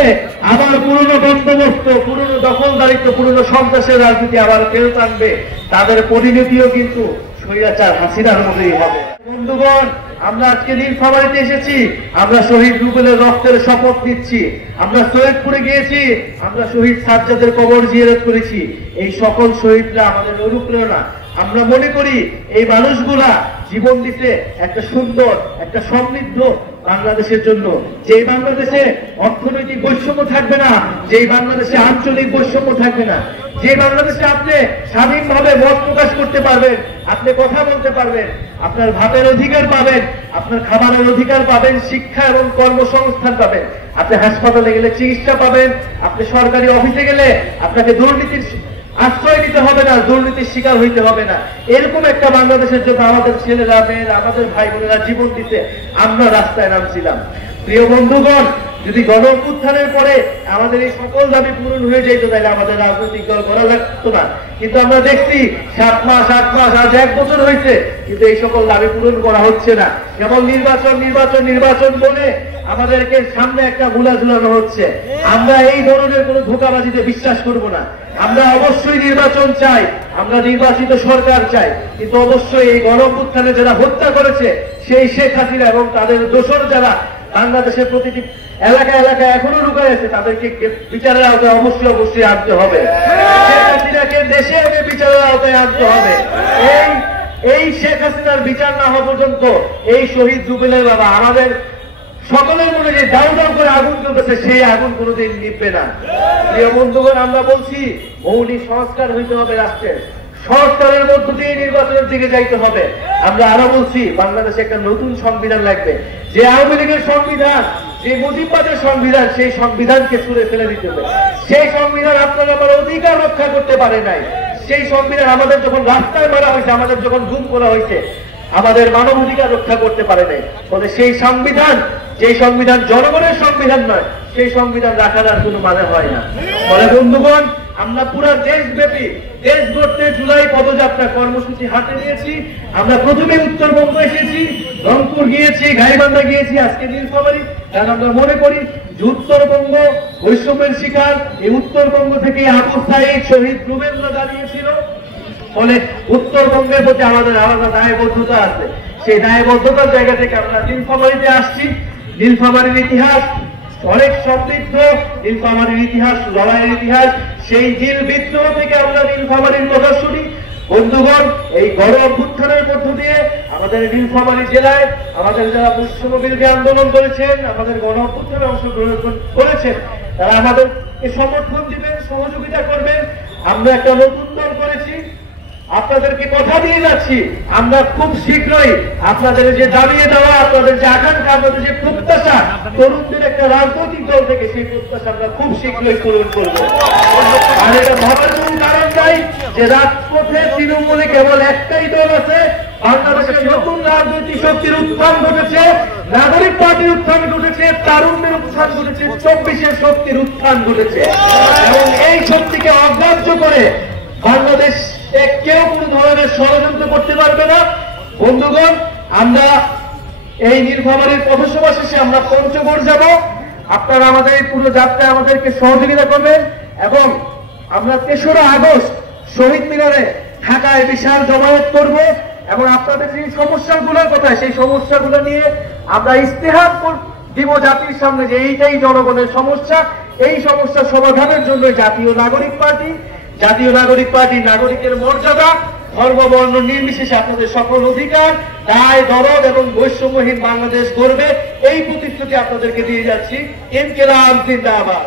বাংলাদেশে আবার পুরনো বন্দোবস্ত, পুরনো দখলদারিত্ব, পুরনো সন্ত্রাসের রাজনীতি আবার ফেরত আনবে, তাদের পরিণতিও কিন্তু স্বৈরাচার হাসিনার মতোই হবে। বন্ধুগণ, আমরা আজকে নীলফামারীতে এসেছি, আমরা শহীদ রুবেলের রক্তের শপথ নিচ্ছি, আমরা সৈয়দপুরে গিয়েছি, আমরা শহীদ সাজ্জাদের কবর জিয়ারত করেছি। এই সকল শহীদরা আমাদের অনুপ্রেরণা। আমরা মনে করি এই মানুষগুলা জীবন দিতে একটা সুন্দর, একটা সমৃদ্ধ বাংলাদেশের জন্য, যেই বাংলাদেশে অর্থনৈতিক বৈষম্য থাকবে না, যেই বাংলাদেশে আঞ্চলিক বৈষম্য থাকবে না, যে বাংলাদেশে আপনি স্বাধীনভাবে মত প্রকাশ করতে পারবেন, আপনি কথা বলতে পারবেন, আপনার ভাতের অধিকার পাবেন, আপনার খাবারের অধিকার পাবেন, শিক্ষা এবং কর্মসংস্থান পাবেন, আপনি হাসপাতালে গেলে চিকিৎসা পাবেন, আপনি সরকারি অফিসে গেলে আপনাকে দুর্নীতির আশ্রয় নিতে হবে না, দুর্নীতির শিকার হইতে হবে না। এরকম একটা বাংলাদেশের জন্য আমাদের ছেলেরা, মেয়েরা, আমাদের ভাই বোনেরা জীবন দিতে আমরা রাস্তায় নামছিলাম। প্রিয় বন্ধুগণ, যদি গণ অভ্যুত্থানের পরে আমাদের এই সকল দাবি পূরণ হয়ে যেত, তাহলে আমাদের রাজনৈতিক দল করা লাগতো না। কিন্তু আমরা দেখছি 7 মাস, 8 মাস, আজ 1 বছর হয়েছে, কিন্তু এই সকল দাবি পূরণ করা হচ্ছে না। কেবল নির্বাচন নির্বাচন নির্বাচন বলে আমাদেরকে সামনে একটা গুলা ঝুলানো হচ্ছে। আমরা এই ধরনের কোন ধোঁকাবাজিতে বিশ্বাস করব না। আমরা অবশ্যই নির্বাচন চাই, আমরা নির্বাচিত সরকার চাই, কিন্তু অবশ্যই এই গণ অভ্যুত্থানে যারা হত্যা করেছে সেই শেখ হাসিনা এবং তাদের দোসর যারা বাংলাদেশের প্রতিটি এলাকায় এলাকায় এখনো লুকায় আছে, তাদেরকে বিচারের আওতায় অবশ্যই অবশ্যই আনতে হবে। শেখ হাসিনাকে দেশে এনে বিচারের আওতায় আনতে হবে। এই শেখ হাসিনার বিচার না হওয়া পর্যন্ত এই শহীদ রুবেলের বাবা আমাদের সকলের মনে যে দাউ দাউ করে আগুন জ্বলতেছে, সেই আগুন কোনোদিন নিভবে না। প্রিয় বন্ধুগণ, আমরা বলছি মৌলিক সংস্কার হইতে হবে রাষ্ট্রের, সংস্কারের মধ্য দিয়ে নির্বাচনের দিকে যাইতে হবে। আমরা আরো বলছি বাংলাদেশে একটা নতুন সংবিধান লাগবে। যে আওয়ামী লীগের সংবিধান, যে মুজিববাদের সংবিধান, সেই সংবিধানকে ছুঁড়ে ফেলে দিতে হবে। সেই সংবিধান আপনারা আমার অধিকার রক্ষা করতে পারে নাই। সেই সংবিধান আমাদের যখন রাস্তায় মারা হয়েছে, আমাদের যখন গুম করা হয়েছে, আমাদের মানব অধিকার রক্ষা করতে পারে নাই। ফলে সেই সংবিধান, যে সংবিধান জনগণের সংবিধান নয়, সেই সংবিধান রাখার আর কোনো মানে হয় না। ফলে বন্ধুগণ, আমরা পুরা দেশব্যাপী দেশ গড়তে জুলাই পদযাত্রা কর্মসূচি হাতে নিয়েছি। আমরা প্রথমে উত্তরবঙ্গ এসেছি, রংপুর গিয়েছি, গাইবান্ধা গিয়েছি, আজকে নীলফামারী। কারণ আমরা মনে করি যে উত্তরবঙ্গ বৈষম্যের শিকার, এই উত্তরবঙ্গ থেকে আবু সাঈদ, শহীদ রুবেলরা দাঁড়িয়েছিল। ফলে উত্তরবঙ্গের প্রতি আমাদের আলাদা দায়বদ্ধতা আছে। সেই দায়বদ্ধতার জায়গা থেকে আমরা নীলফামারীতে আসছি। নীলফামারীর ইতিহাস অনেক সমৃদ্ধ, নীলফামারীর ইতিহাস, লড়াইয়ের ইতিহাস, সেই নীল বিদ্রোহ থেকে আমরা নীলফামারীর কথা শুনি। বন্ধুগণ, এই গণ অভ্যুত্থানের মধ্য দিয়ে আমাদের নীলফামারী জেলায় আমাদের যারা বৈষম্য বিরোধী আন্দোলন করেছেন, আমাদের গণ অভ্যুত্থানে অংশগ্রহণ করেছেন, তারা আমাদেরকে সমর্থন দিবেন, সহযোগিতা করবেন। আমরা একটা নতুন দল করেছি, আপনাদেরকে কথা দিয়ে যাচ্ছি, আমরা খুব শীঘ্রই আপনাদের যে দাবিয়ে দেওয়া, আপনাদের যে আকাঙ্ক্ষা, আপনাদের যে প্রত্যাশা, তরুণদের একটা রাজনৈতিক দল থেকে সেই প্রত্যাশা আমরা খুব শীঘ্রই পূরণ করব। আর এটা ভাবার কোন কারণ নাই যে রাজপথে তৃণমূলে কেবল একটাই দল আছে। বাংলাদেশের নতুন রাজনৈতিক শক্তির উত্থান ঘটেছে, নাগরিক পার্টির উত্থান ঘটেছে, তারুণ্যের উত্থান ঘটেছে, 24-এর শক্তির উত্থান ঘটেছে। এবং এই শক্তিকে অগ্রাহ্য করে বাংলাদেশ কেউ কোন ধরনের ষড়যন্ত্র করতে পারবে না। বন্ধুগণ, আমরা এই নীলফামারীর পথসভা শেষে আমরা পঞ্চগড় যাব। আপনারা আমাদের এই পুরো যাত্রায় আমাদেরকে সহযোগিতা করবেন এবং আমরা 3রা আগস্ট শহীদ মিনারে ঢাকায় বিশাল জমায়েত করব এবং আপনাদের যে সমস্যাগুলোর কথা, সেই সমস্যাগুলো নিয়ে আমরা ইস্তেহার দিব জাতির সামনে যে এইটাই জনগণের সমস্যা। এই সমস্যা সমাধানের জন্য জাতীয় নাগরিক পার্টি নাগরিকের মর্যাদা, ধর্ম বর্ণ নির্বিশেষে আপনাদের সকল অধিকার, দায় দরদ এবং বৈষম্যহীন বাংলাদেশ গড়বে, এই প্রতিশ্রুতি আপনাদেরকে দিয়ে যাচ্ছি। ইনকিলাব জিন্দাবাদ।